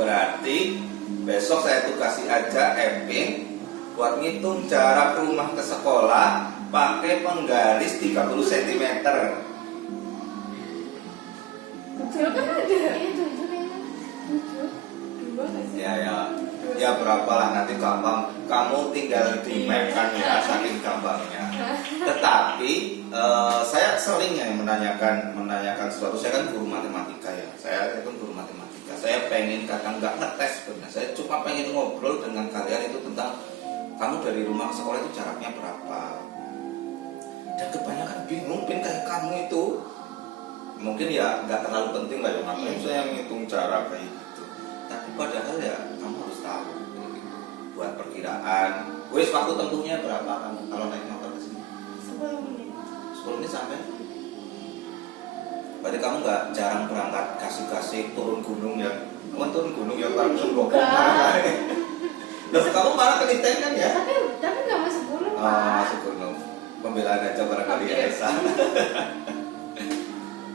Berarti besok saya tukasi aja Epin buat ngitung jarak rumah ke sekolah pakai penggaris 30 cm. Kecil kan ada. Iya, 7 nih. 7. 2 nggak sih? Ya berapa lah nanti gampang. Kamu tinggal di map kan ya, saking gampangnya. Tetapi saya sering ya menanyakan sesuatu. Saya kan guru matematika ya. Saya kan guru matematika. Saya pengen kadang nggak ngetes sebenarnya. Saya cuma pengen ngobrol dengan kalian itu tentang kamu dari rumah ke sekolah itu jaraknya berapa. Dan kebanyakan bingung, kayak kamu itu. Mungkin ya nggak terlalu penting lah ya, ngapain saya ngitung jarak kayak gitu. Tapi padahal ya kamu harus tahu gitu. Buat perkiraan. Wes waktu tempuhnya berapa kamu kalau naik motor ke sini? 10 menit. 10 menit sampai. Berarti kamu nggak jarang berangkat kasih turun gunung ya? Kamu turun gunung ya langsung gokong marah. Loh, kamu malah keliten kan ya? Tapi nggak masuk gunung, Pak. Oh, masuk gunung. Pembelaan aja barangkali ya Esa.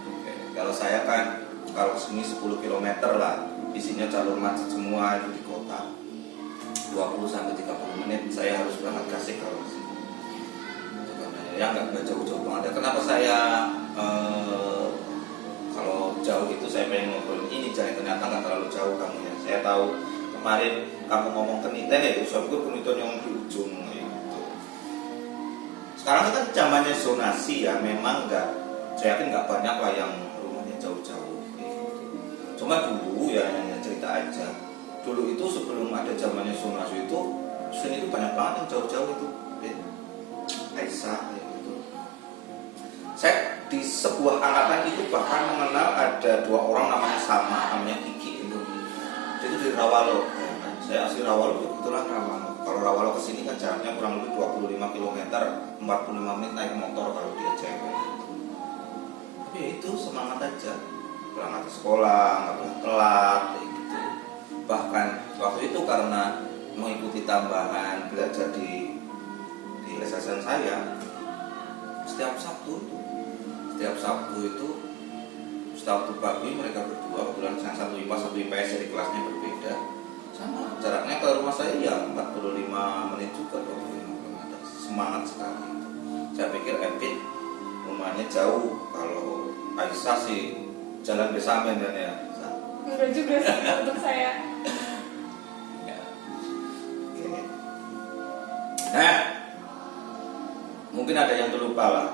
Oke, kalau saya kan kalau kesini 10 km lah, isinya jalur macet semua itu di kota. 20 sampai 30 menit saya harus berangkat kasih kalau kesini. Itu karena ya nggak jauh-jauh banget. Kenapa saya kalau jauh itu saya pengen ngobrol ini ternyata nggak terlalu jauh kamu ya. Saya tahu kemarin kamu ngomong ke Niten ya, usahaku penelitian yang di ujung gitu. Sekarang kan zamannya zonasi ya, memang saya yakin nggak banyak lah yang rumahnya jauh-jauh gitu. Cuma dulu ya hanya cerita aja. Dulu itu sebelum ada zamannya zonasi itu, sini itu banyak banget yang jauh-jauh itu. Aisyah gitu. Saya di sebuah angkatan itu bahkan mengenal ada 2 orang namanya sama, namanya Kiki itu. Dia itu dari Rawalo. Saya asli Rawalo, kebetulan Rawalo. Kalau Rawalo ke sini kan jaraknya kurang lebih 25 km, 45 menit naik motor kalau dia cewek. Tapi ya itu semangat aja. Berangkat ke sekolah, nggak boleh telat, kayak gitu. Bahkan waktu itu karena mengikuti tambahan belajar di SSN saya, setiap Sabtu itu Sabtu pagi mereka berdua, kebetulan yang satu IPA satu IPS jadi kelasnya berbeda, sama jaraknya ke rumah saya ya 45 menit juga, 25 km. Semangat sekali. Saya pikir Epin rumahnya jauh, kalau Aisyah sih jalan besamen dan ya. Enggak juga sih untuk saya. Ya. Oke. Nah, mungkin ada yang terlupa lah.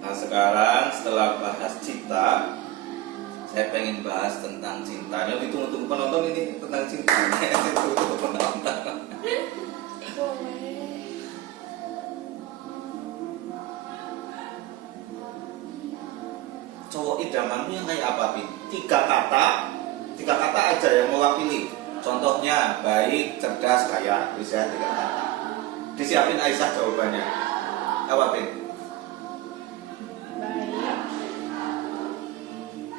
Nah sekarang setelah bahas cinta, saya pengen bahas tentang cinta. Yang ditunggu-tunggu penonton ini tentang cinta. Ditunggu penonton. Cowok idamanmu yang kayak apa, Pi? 3 kata aja yang mewakili. Contohnya baik, cerdas, kaya. Bisa 3 kata. Disiapin Aisyah jawabannya. Apa, Pi?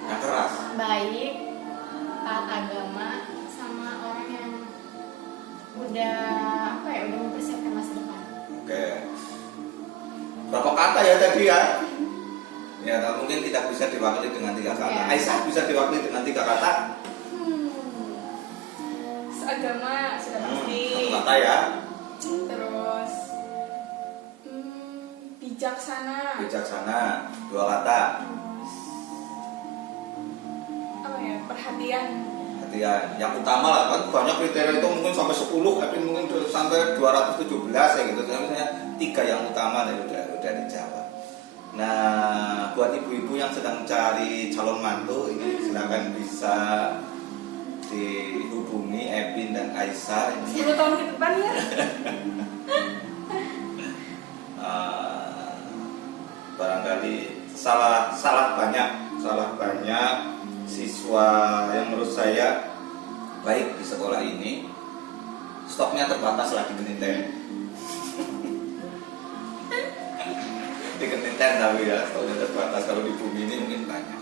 Yang keras. Baik, taat agama, sama orang yang udah mempersiapkan masa depan. Oke. Berapa kata ya tadi ya? Ya, mungkin tidak bisa diwakili dengan 3 kata. Ya. Aisyah bisa diwakili dengan 3 kata. Seagama sudah pasti. 1 kata ya. Terus bijaksana. Bijaksana. 2 kata. Perhatian. Yang utama lah, kan banyak kriteria itu mungkin sampai 10, tapi mungkin sampai 217 ya gitu. Misalnya 3 yang utama tadi udah dijawab. Nah, buat ibu-ibu yang sedang cari calon mantu ini silakan bisa dihubungi Epin dan Aisyah. 10 tahun ke depan ya. Barangkali salah banyak siswa yang menurut saya baik di sekolah ini. Stoknya terbatas lah di Keniten. Di Keniten tapi ya stoknya terbatas. Kalau di bumi ini mungkin banyak.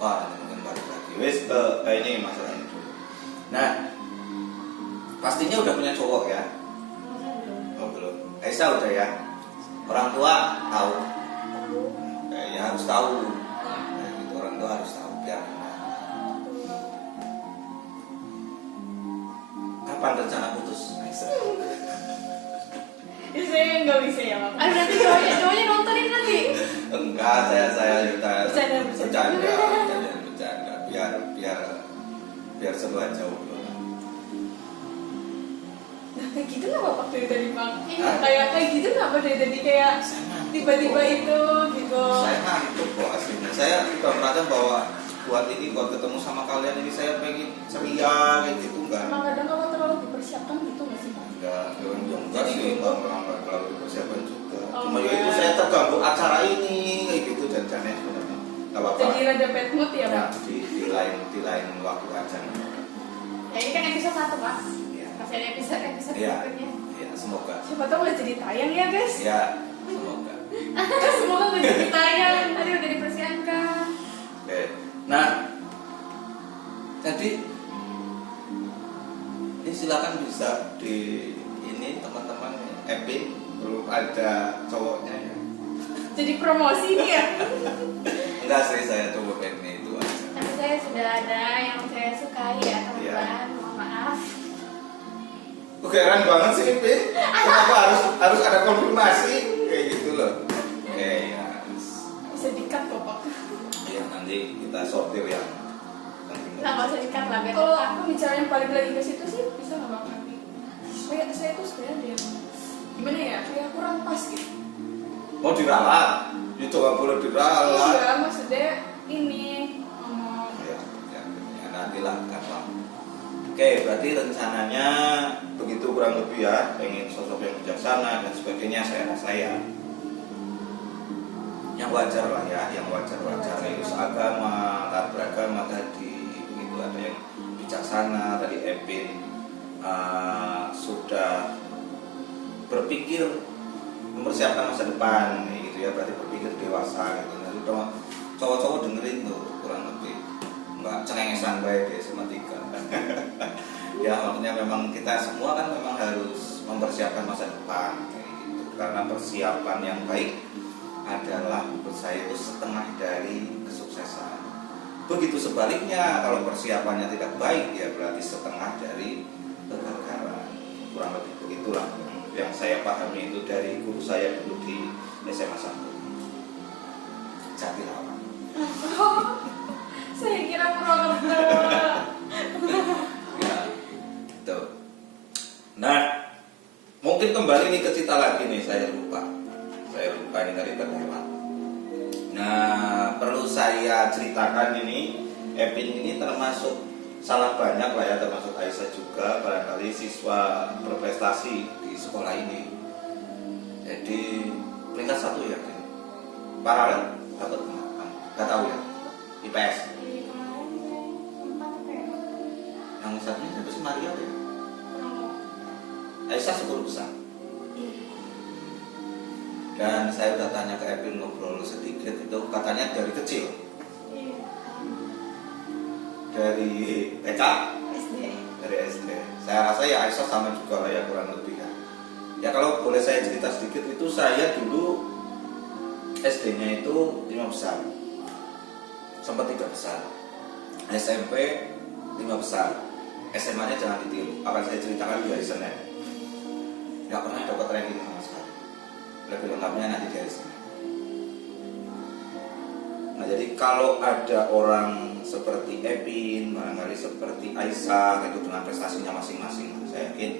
Wah, mungkin balik lagi. Wes ini masalahnya dulu. Nah, pastinya udah punya cowok ya? Oh belum. Aisyah udah ya. Orang tua tahu. Ya harus tahu. Nah, itu orang tua harus tahu biar rencana putus. Nice. Ya saya nggak bisa ya Pak. Nanti cowoknya nontonin nanti. Enggak, saya Bercanda. bercanda. Biar seru aja obrolan. Nah kayak gitu nggak Pak dari tadi Pak? Kayak gitu nggak Pak dari tadi kayak tiba-tiba itu gitu. Saya ngantuk kok aslinya. Saya udah merasa bahwa buat ketemu sama kalian ini saya pengen ceria kayak gitu enggak. Emang kadang kalau terlalu dipersiapkan gitu nggak sih Pak? Enggak sih, enggak terlalu dipersiapkan juga. Oh, Cuma ya itu saya terganggu acara ini kayak gitu janjiannya sebenarnya. Enggak apa-apa. Jadi rada bad mood ya Pak? Di lain waktu aja. Ya ini kan episode 1 Pak. Iya. Masih ada episode Iya. berikutnya. Iya, semoga. Siapa tahu udah jadi tayang ya guys. Ya, semoga. Semoga udah jadi tayang. Tadi udah dipersiapkan. Oke. Nah, jadi ini silakan bisa di ini teman-teman Epin belum ada cowoknya ya. Jadi promosi nih ya. Enggak sih, saya coba ini itu aja. Tapi saya sudah ada yang saya sukai ya teman-teman. Iya. Mohon maaf. Keren banget sih Epin. Kenapa harus ada konfirmasi kayak gitu loh. Oke ya. Bisa di-cut kok Pak. Iya, nanti kita sortir ya. Nah, nggak usah di-cut lah. Kalau aku bicara yang balik lagi ke situ sih bisa nggak Pak nanti? Saya tuh sebenarnya ada yang gimana ya? Kayak kurang pas gitu. Mau diralat? Itu nggak boleh diralat. Iya, maksudnya ini Ya, nantilah gampang. Oke, berarti rencananya begitu kurang lebih ya, pengen sosok yang bijaksana dan sebagainya saya rasa ya. Yang wajar lah ya, yang wajar-wajar itu seagama, taat beragama tadi, begitu ada yang bijaksana tadi Epin sudah berpikir mempersiapkan masa depan gitu ya, berarti berpikir dewasa gitu. Nanti cowok-cowok dengerin tuh kurang lebih nggak cengengesan baik ya sama tiga. Ya maksudnya memang kita semua kan memang harus mempersiapkan masa depan kayak gitu. Karena persiapan yang baik adalah menurut saya itu setengah dari kesuksesan. Begitu sebaliknya kalau persiapannya tidak baik ya berarti setengah dari kegagalan. Kurang lebih begitulah yang saya pahami itu dari guru saya dulu di SMA 1 Jatilawan. saya kira Purwokerto. Ya, itu. Nah, mungkin kembali nih ke Cita lagi nih, saya lupa ini tadi terlewat. Nah, perlu saya ceritakan ini, Epin ini termasuk salah banyak lah ya, termasuk Aisyah juga barangkali siswa berprestasi di sekolah ini. Jadi peringkat 1 ya, paralel dapat nggak tahu ya, IPS. Yang satunya siapa sih, Maria ya? Aisyah 10 besar. Dan saya udah tanya ke Epin ngobrol sedikit itu katanya dari kecil. Dari TK, dari SD. Saya rasa ya Aisyah sama juga lah ya kurang lebih ya. Ya kalau boleh saya cerita sedikit itu saya dulu SD-nya itu 5 besar, sempat 3 besar, SMP 5 besar, SMA-nya jangan ditiru, akan saya ceritakan di hari Senin. Gak pernah dapat ranking sama sekali. Lebih lengkapnya nanti di hari Senin. Nah jadi kalau ada orang seperti Epin, barangkali seperti Aisyah itu dengan prestasinya masing-masing, saya yakin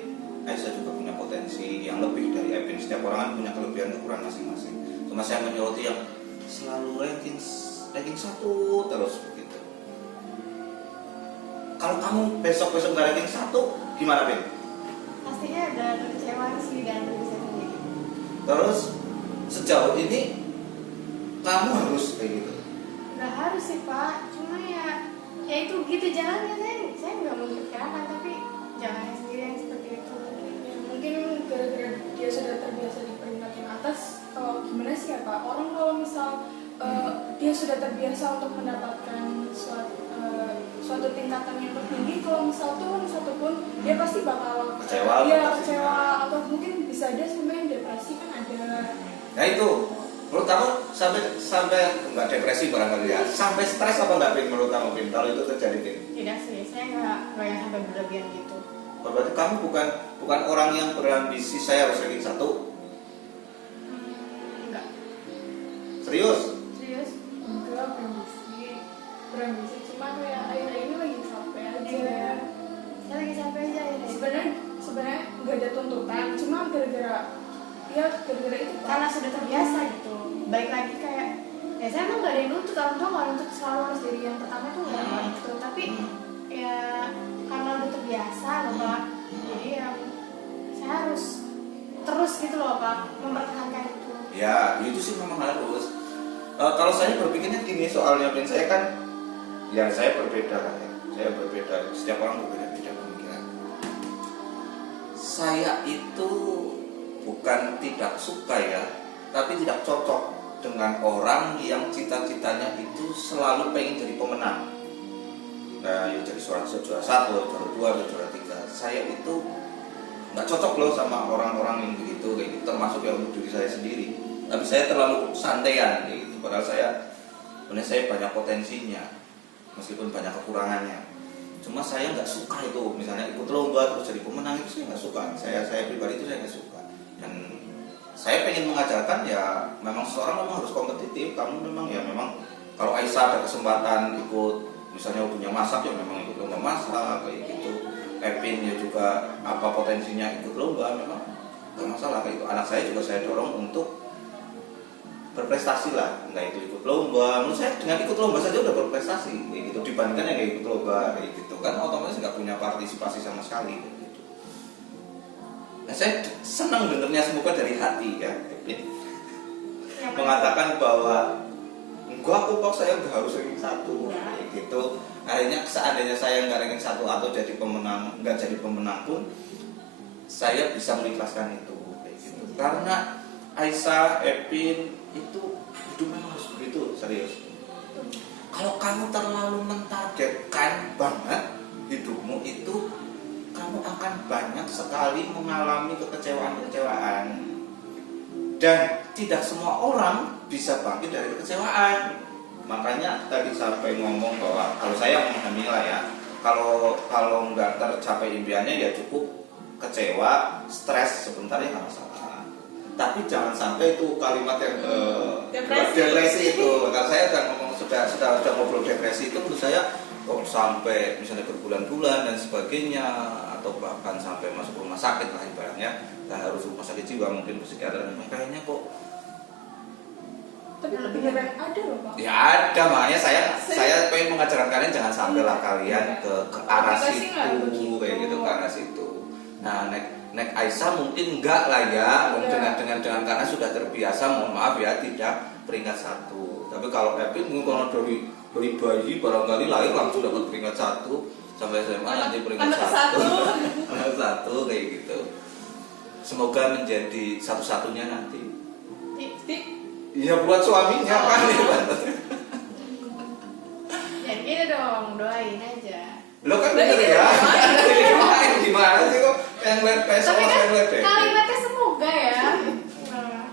Aisyah juga punya potensi yang lebih dari Epin. Setiap orang kan punya kelebihan kekurangan masing-masing. Cuma saya menyoroti yang selalu ranking 1 terus begitu. Kalau kamu besok-besok nggak ranking 1, gimana Pin? Pastinya udah kecewa sih dan bisa sendiri. Terus sejauh ini kamu harus kayak gitu. Nggak harus sih Pak, cuma ya itu gitu jalannya. Saya nggak mengkirakan, tapi jalannya sendiri yang seperti itu. Mungkin gara-gara dia sudah terbiasa di peringkat yang atas. Kalau gimana sih ya Pak, orang kalau misal dia sudah terbiasa untuk mendapatkan suatu tingkatan yang tertinggi, kalau misal turun satu pun dia pasti bakal kecewa atau mungkin bisa aja sampai depresi kan ada. Nah itu menurut kamu sampai nggak depresi barangkali ya, sampai stres apa nggak Pin menurut kamu Pin kalau itu terjadi Pin? Tidak sih, saya nggak yang sampai berlebihan gitu. Berarti kamu bukan orang yang berambisi saya harus ranking 1. Enggak. Serius? Serius? Enggak berambisi cuma kayak akhir-akhir ini lagi capek aja. Saya lagi capek aja ya. Sebenarnya nggak ada tuntutan, cuma gara-gara itu karena sudah terbiasa gitu. Baik lagi kayak ya saya emang nggak ada yang nuntut, orang tua nggak nuntut selalu harus jadi yang pertama tuh nggak gitu, tapi ya karena udah terbiasa loh Pak, jadi ya saya harus terus gitu loh Pak mempertahankan itu. Ya, itu sih memang harus. Kalau saya berpikirnya gini soalnya, Ben, saya kan, ya saya berbeda kan ya. Saya berbeda, setiap orang berbeda-beda pemikiran. Saya itu bukan tidak suka ya, tapi tidak cocok dengan orang yang cita-citanya itu selalu pengen jadi pemenang. Nah, ya jadi juara 1, juara 2, juara 3. Saya itu nggak cocok loh sama orang-orang yang begitu, kayak gitu, termasuk ya untuk diri saya sendiri. Tapi saya terlalu santaian, kayak gitu. Padahal sebenarnya saya banyak potensinya, meskipun banyak kekurangannya. Cuma saya nggak suka itu, misalnya ikut lomba terus jadi pemenang, itu saya nggak suka. Saya pribadi itu saya nggak suka. Dan saya pengen mengajarkan ya, memang seseorang memang harus kompetitif. Kamu memang kalau Aisyah ada kesempatan ikut, misalnya punya masak ya memang ikut lomba masak kayak gitu. Epin ya juga apa potensinya ikut lomba, memang nggak masalah kayak itu. Anak saya juga saya dorong untuk berprestasi lah, nggak itu ikut lomba. Menurut saya dengan ikut lomba saja udah berprestasi kayak gitu, dibandingkan yang nggak ikut lomba kayak gitu kan, otomatis nggak punya partisipasi sama sekali kayak gitu. Nah, saya senang dengarnya, semoga dari hati ya, Epin mengatakan bahwa enggak kok saya udah harus ranking 1 kayak gitu. Akhirnya seandainya saya nggak ranking 1 atau jadi pemenang, nggak jadi pemenang pun saya bisa mengikhlaskan itu kayak gitu. Karena Aisyah, Epin itu hidup memang harus begitu, serius. Kalau kamu terlalu mentargetkan banget hidupmu itu, kamu akan banyak sekali mengalami kekecewaan-kekecewaan. Dan tidak semua orang bisa bangkit dari kekecewaan. Makanya tadi sampai ngomong bahwa kalau saya memahami lah ya, kalau nggak tercapai impiannya ya cukup kecewa, stres sebentar ya nggak masalah. Tapi jangan sampai itu kalimat yang depresi itu. Kalau saya udah ngomong sudah ngobrol depresi itu, menurut saya kok sampai misalnya berbulan-bulan dan sebagainya, atau bahkan sampai masuk rumah sakit lah ibaratnya, nggak harus rumah sakit jiwa, mungkin psikiater, kayaknya kok. Tapi beneran ada loh Pak. Ya ada, makanya saya pengen mengajarkan kalian jangan sampai lah kalian ke arah situ kayak gitu, ke arah situ. Nah, Nek Aisyah mungkin enggak lah ya, dengan karena sudah terbiasa, mohon maaf ya, tidak peringkat 1. Tapi kalau Epin mungkin kalau dari bayi barangkali lahir langsung dapat peringkat 1, sampai SMA nanti peringkat 1. Anak 1 kayak gitu. Semoga menjadi satu-satunya nanti. Iya, buat suaminya kan ya. Jadi gitu dong, doain aja. Lo kan bener ya. Gimana sih kok yang lihat PSO saya lihat deh. Kalimatnya semoga ya.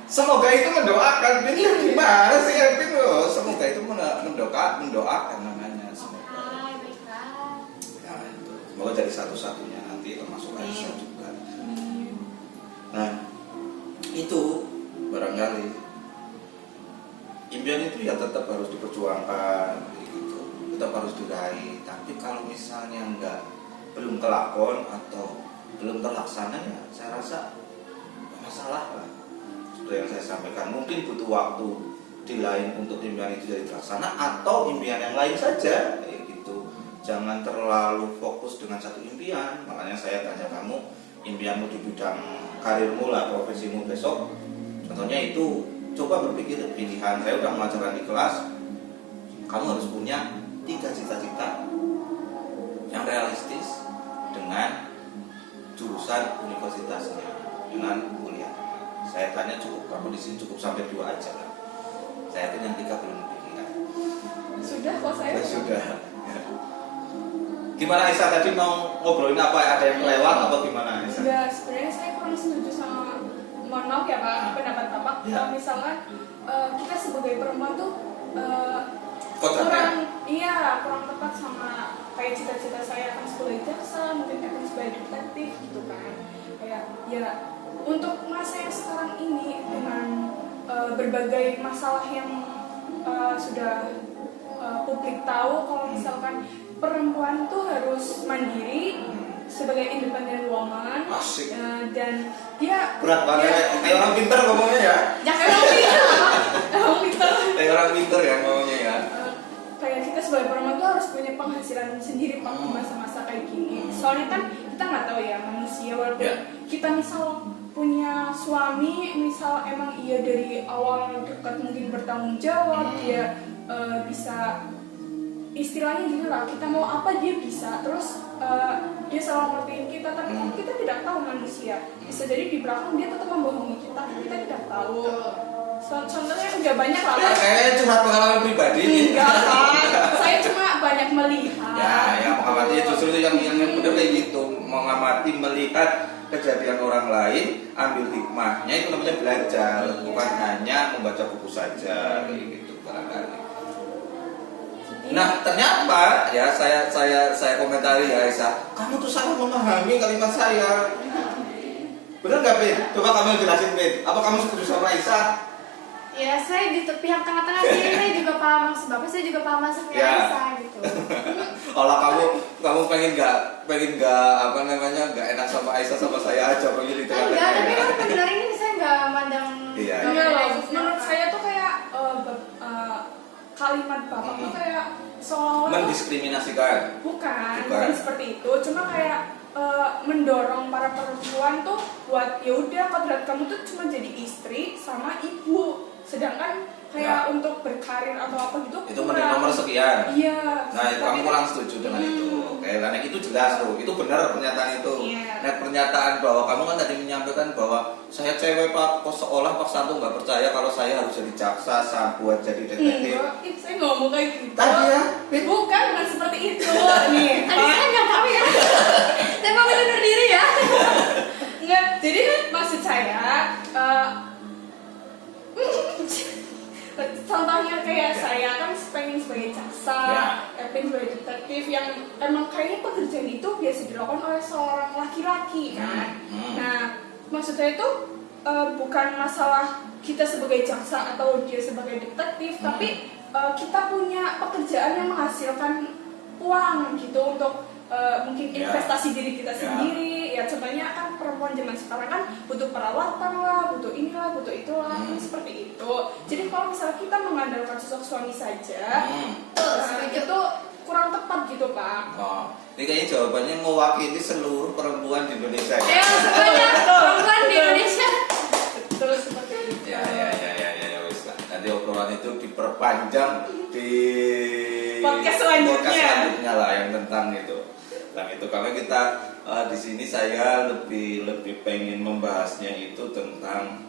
Semoga itu mendoakan. Ini gimana sih Epin lo? Semoga itu mendoakan namanya. Semoga. Nah, itu. Semoga jadi satu-satunya nanti, termasuk Aisyah juga. Nah, itu barangkali impian itu ya tetap harus diperjuangkan gitu, tetap harus diraih. Tapi kalau misalnya belum kelakon atau belum terlaksana, ya saya rasa masalah lah. Seperti yang saya sampaikan, mungkin butuh waktu di lain untuk impian itu jadi terlaksana, atau impian yang lain saja kayak gitu. Jangan terlalu fokus dengan satu impian. Makanya saya tanya kamu, impianmu di bidang karirmu lah, profesimu besok, contohnya itu, coba berpikir pilihan. Saya udah mengajarkan di kelas, kamu harus punya 3 cita-cita yang realistis dengan jurusan universitasnya, dengan kuliah. Saya tanya cukup, kamu di sini cukup sampai 2 aja lah. Saya yakin yang 3 belum pikiran. Sudah kok saya. Sudah. Gimana Aisyah tadi mau ngobrolin apa? Ada yang kelewat atau gimana Aisyah? Enggak, sebenarnya saya kurang setuju sama, mohon maaf ya Pak, pendapat Bapak. Ya. Kalau misalkan kita sebagai perempuan tuh Kodratnya? kurang tepat sama kayak cita-cita saya akan sebagai jaksa, mungkin akan sebagai detektif gitu kan. Kayak ya untuk masa yang sekarang ini dengan berbagai masalah yang sudah publik tahu kalau misalkan perempuan tuh harus mandiri sebagai independent woman. Asik. Dan dia Berat banget, kayak orang pinter ngomongnya ya. kayak orang pintar, orang pintar. Kayak orang pinter ya ngomongnya ya. Kayak kita sebagai perempuan tuh harus punya penghasilan sendiri pak di masa-masa kayak gini. Soalnya kan kita nggak tahu ya manusia, walaupun kita misal punya suami, misal emang iya dari awal dekat mungkin bertanggung jawab, dia bisa istilahnya gitu lah, kita mau apa dia bisa, terus dia selalu ngertiin kita, tapi kan kita tidak tahu manusia, bisa jadi di belakang dia tetap membohongi kita tidak tahu. Contohnya udah banyak lah. Ya, kayaknya curhat pengalaman pribadi nih. Enggak kan, saya cuma banyak melihat. Ya, mengamati justru itu yang benar kayak gitu, mengamati, melihat kejadian orang lain, ambil hikmahnya, itu namanya belajar, bukan hanya membaca buku saja, kayak gitu barangkali. Nah, ternyata ya saya komentari ya Aisyah, kamu tuh salah memahami kalimat saya. Benar nggak, Pin? Coba kamu jelasin, Pin. Apa kamu setuju sama Aisyah? Ya, saya di pihak tengah-tengah sih, saya juga paham maksud Bapak, saya juga paham maksudnya Aisyah gitu. Kalau kamu pengen nggak apa namanya nggak enak sama Aisyah sama saya aja pengen di tengah-tengah. Enggak, tapi kan benar ini saya nggak mandang. Iya. Menurut saya tuh kayak kalimat Bapak tuh kayak seolah mendiskriminasikan. bukan seperti itu, cuma kayak mendorong para perempuan tuh buat ya udah kodrat kamu tuh cuma jadi istri sama ibu, sedangkan kayak untuk berkarir atau apa gitu itu menit nomor sekian. Iya. Nah, itu kamu kurang setuju dengan itu. Oke, karena itu jelas tuh, itu benar pernyataan itu. Nah, pernyataan bahwa kamu kan tadi menyampaikan bahwa saya cewek pak, kok seolah Pak Santo nggak percaya kalau saya harus jadi jaksa, saya buat jadi detektif. Saya ngomong kayak gitu. Tadi ya, bukan seperti itu. Nih, tadi saya nggak tahu ya. Saya mau undur diri ya. Enggak, jadi kan maksud saya contohnya kayak saya kan pengen sebagai jaksa, pengen sebagai detektif yang emang kayaknya pekerjaan itu biasa dilakukan oleh seorang laki-laki kan. Nah, maksud saya itu bukan masalah kita sebagai jaksa atau dia sebagai detektif, tapi kita punya pekerjaan yang menghasilkan uang gitu untuk mungkin investasi diri kita sendiri. Ya contohnya kan perempuan zaman sekarang kan butuh perawatan lah, butuh inilah, butuh itulah, seperti itu. Jadi kalau misalnya kita mengandalkan sosok suami saja, itu kurang tepat gitu Pak. Oh, ini kayaknya jawabannya mewakili seluruh perempuan di Indonesia. Ya sebanyak perempuan di Indonesia. Terus seperti itu. Ya, wis lah. Nanti obrolan itu diperpanjang di podcast selanjutnya lah yang tentang itu. Dan itu karena kita di sini saya lebih pengen membahasnya itu tentang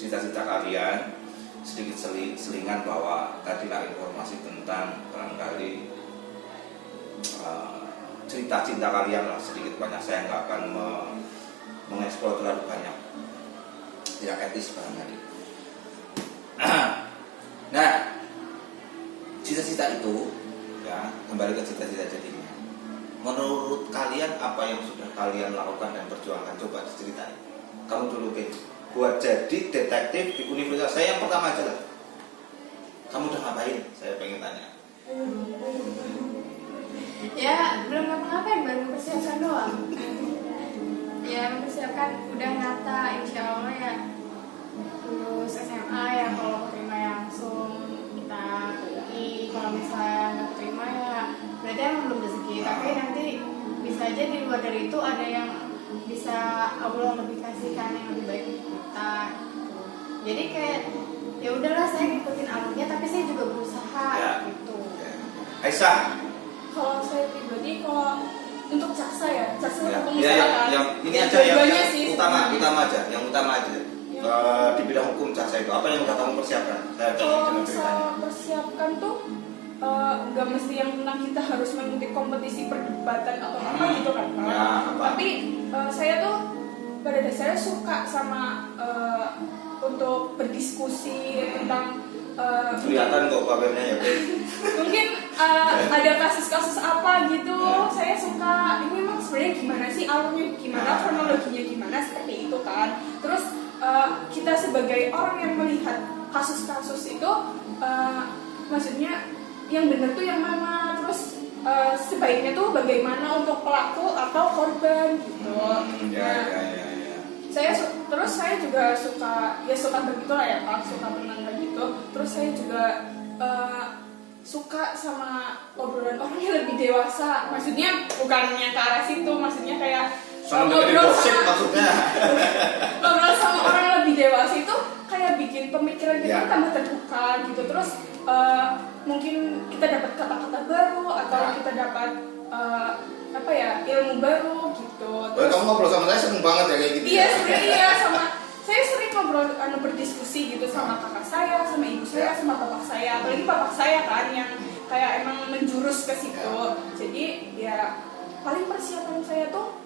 cita-cita kalian, sedikit selingan bahwa tadilah informasi tentang barangkali cerita cinta kalian lah, sedikit banyak saya nggak akan mengeksplor terlalu banyak, tidak etis barangkali. Nah, cita-cita itu ya, kembali ke cita-cita jadinya. Menurut kalian apa yang sudah kalian lakukan dan perjuangkan? Coba diceritain. Kamu dulu, Pin. Buat jadi detektif di universitas. Saya yang pertama aja lah. Kamu udah ngapain? Saya pengen tanya. Ya belum ngapa-ngapain, baru mempersiapkan doang. Ya mempersiapkan udah nyata, insya Allah ya lulus SMA ya, kalau terima ya langsung kita UI, kalau misalnya nggak terima ya berarti emang belum rezeki. Tapi nanti bisa aja di luar dari itu ada yang bisa Allah lebih kasihkan yang lebih baik untuk kita gitu. Jadi kayak ya udahlah, saya ngikutin alurnya tapi saya juga berusaha gitu. Aisyah. Kalau saya pribadi, kalau untuk jaksa ya, jaksa atau yang ini aja yang utama aja. Di bidang hukum jaksa itu apa yang udah kamu persiapkan? Kalau misalnya persiapkan tuh nggak mesti yang tentang kita harus mengikuti kompetisi perdebatan atau apa gitu kan Pak. Ya, tapi saya tuh pada dasarnya suka sama untuk berdiskusi tentang kelihatan kok kabarnya ya. mungkin ada kasus-kasus apa gitu. Saya suka ini emang sebenarnya gimana sih, alurnya gimana, kronologinya gimana, seperti itu kan. Terus kita sebagai orang yang melihat kasus-kasus itu, maksudnya yang benar tuh yang mana, terus sebaiknya tuh bagaimana untuk pelaku atau korban gitu. Terus saya juga suka begitulah ya Pak, suka tentang kayak gitu. Terus saya juga suka sama obrolan orang yang lebih dewasa, maksudnya bukannya ke arah situ, maksudnya kayak ngobrol sama orang yang lebih dewasa itu kayak bikin pemikiran kita tambah terbuka gitu. Terus mungkin kita dapat kata-kata baru atau kita dapat ilmu baru gitu. Terus kamu ngobrol sama saya seneng banget ya kayak gitu. Iya, sebenarnya sama saya sering ngobrol, berdiskusi gitu sama kakak saya, sama ibu saya, sama bapak saya. Apalagi bapak saya kan yang kayak emang menjurus ke situ. Jadi ya paling persiapan saya tuh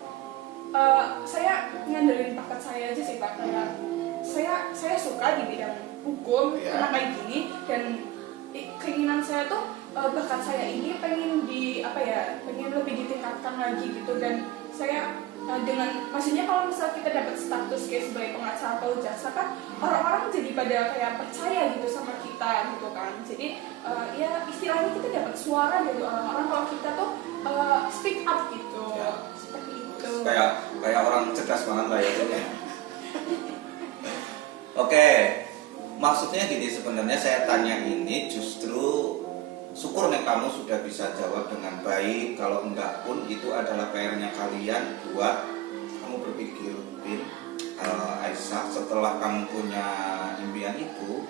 saya ngandelin bakat saya aja sih Pak. Kayak saya suka di bidang hukum karena kayak gini, dan keinginan saya tuh bakat saya ini pengen lebih ditingkatkan lagi gitu. Dan saya dengan maksudnya kalau misal kita dapat status kayak sebagai pengacara atau jasa kan, orang-orang jadi pada kayak percaya gitu sama kita gitu kan. Jadi ya istilahnya kita dapat suara dari orang-orang kalau kita tuh speak up gitu. Seperti itu. Kayak orang cerdas banget lah ya. Oke, maksudnya gini, sebenarnya saya tanya ini justru syukur nih kamu sudah bisa jawab dengan baik. Kalau enggak pun itu adalah PR-nya kalian buat kamu berpikir, Pin, Aisyah, setelah kamu punya impian itu,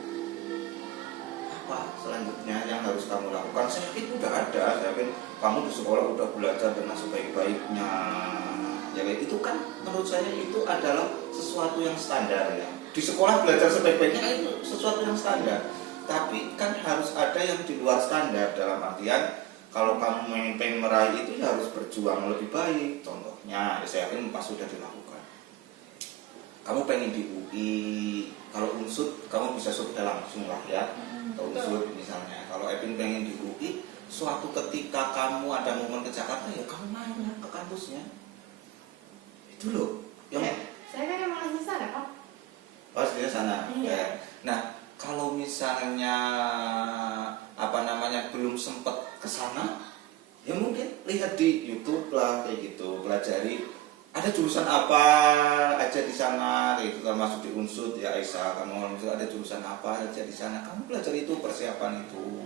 apa selanjutnya yang harus kamu lakukan? Saya yakin udah ada, saya yakin kamu di sekolah udah belajar dengan sebaik-baiknya. Ya kayak itu kan menurut saya itu adalah sesuatu yang standar ya. Di sekolah belajar sebaik-baiknya itu sesuatu yang standar. Tapi kan harus ada yang di luar standar, dalam artian kalau kamu pengen meraih itu ya harus berjuang lebih baik. Contohnya, saya yakin pasti sudah dilakukan. Kamu pengen di UI, kalau unsur kamu bisa survei langsung lah ya. Atau unsur misalnya. Kalau Epin pengen di UI, suatu ketika kamu ada momen ke Jakarta, ya kamu main ke kampusnya. Itu loh. Saya kan emang asli sana Pak. Pas di sana. Iya. Ya. Nah, kalau misalnya belum sempat ke sana, ya mungkin lihat di YouTube lah kayak gitu, pelajari ada jurusan apa aja di sana kayak gitu, termasuk di Unsud ya Aisyah, kamu ada jurusan apa aja di sana, kamu pelajari itu, persiapan itu.